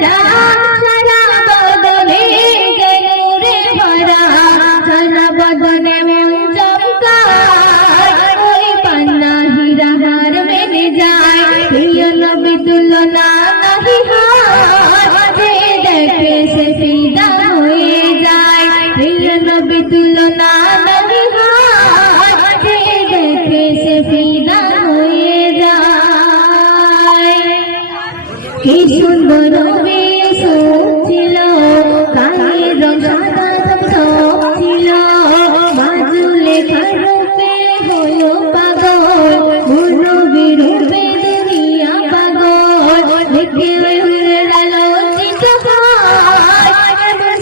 সারা সারা বদনে নূরে ভরা সারা বদনে মন চমকায় ওই পান্না হীরা হার মেনে যায় প্রিয় নবী তুলনা নাহি হয় যে দেখে সে ফিদা হয়ে যায় প্রিয় নবী তুলনা নাহি হয় যে দেখে সে ফিদা হয়ে যায় কি সুন্দর নবী ছিল কানের রং সাদা সব ছিল বাজুলে রূপে হলো পাগল নবী রূপে দুনিয়া পাগল দেখে আলোচিত হয়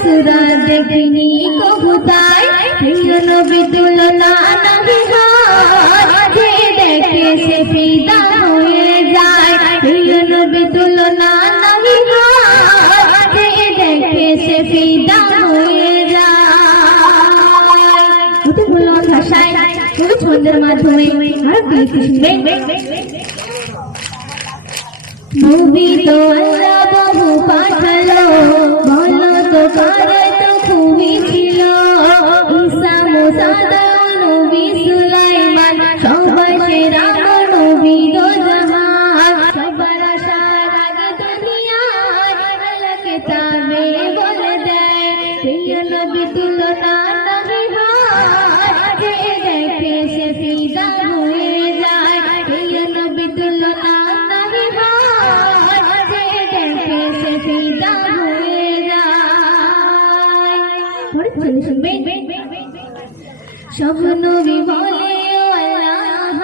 সুরাত দেখিনি কবুতায় প্রিয় নবী তুলনা নাহি হয় যে দেখে সে ফিদা হয়ে যায় প্রিয় নবী তুলনা নাহি হয় যে দেখে সে ফিদা হয়ে যায় কতগুলো ভাষায় কবি ছন্দের মাধ্যমে আর গীতি শুনবেন নবী তো আল্লাহ বহু পাঠালো বলো তো কারে তো খুবই ছিল ঈসা মুসা নবী সুলাইমান সবার সেরা নবী দো জাহান সবার আশার আগে দুনিয়ায় আল্লাহকে তাবে বলে দেয় প্রিয় নবী তুলনা নাহি হয় যে দেখে সে ফিদা হয়ে যায় প্রিয় নবী তুলনা নাহি হয় যে দেখে সে ফিদা হয়ে যায় পরে চলে শুনবেন সব নবী বলে ও আল্লাহ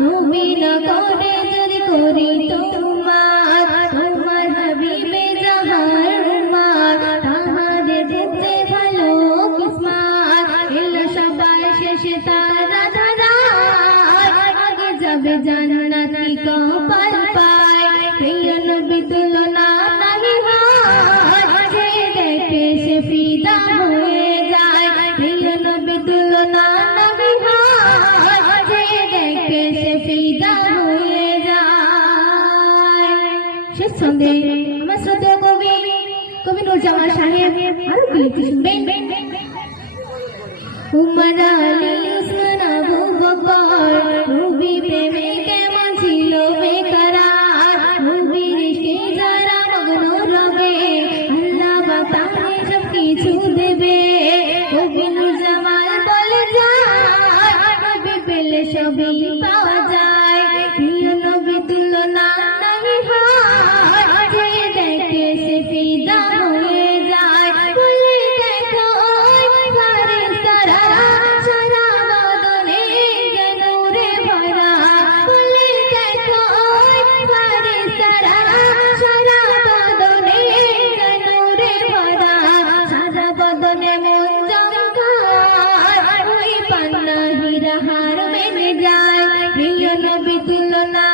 নবী না করে যদি করি তোমার তোমার হাবিবে জাহার উম্মার তাহাদের দেখতে ভালো কিসমত এলো সবার শেষে তারা ধরা আগে যাবে জান্নাতি কপাল পায় প্রিয় নবী তুলনা নাহি হয় যে দেখে সে ফিদা হয়ে যায় প্রিয় নবী তুলনা নাহি হয় যে দেখে সে ফিদা হয়ে যায় শেষ ছন্দে আমার শ্রদ্ধেয় কবি কবি নূরজামান সাহেব আরো গীতি শুনবেন উমর আলী উসমান আবু বকর নবী প্রেমে কেমন ছিল বেকরার নবীর ইশকে যারা মগ্ন রবে আল্লাহ বাতারে সব কিছু দেবে কবি নূরজামান বলে যায় নবী পেলে সবই পাওয়া যায় প্রিয় নবী তুলনা নাহি হয় যে দেখে সে ফিদা হয়ে যায় বলে দেখো ফারিস্তারা সারা বদনে নূরে ভরা বলে দেখো ফারিস্তারা সারা বদনে নূরে ভরা সারা বদনে মন চমকায় ওই পান্না হীরা হার মেনে যায় প্রিয় নবী তুলনা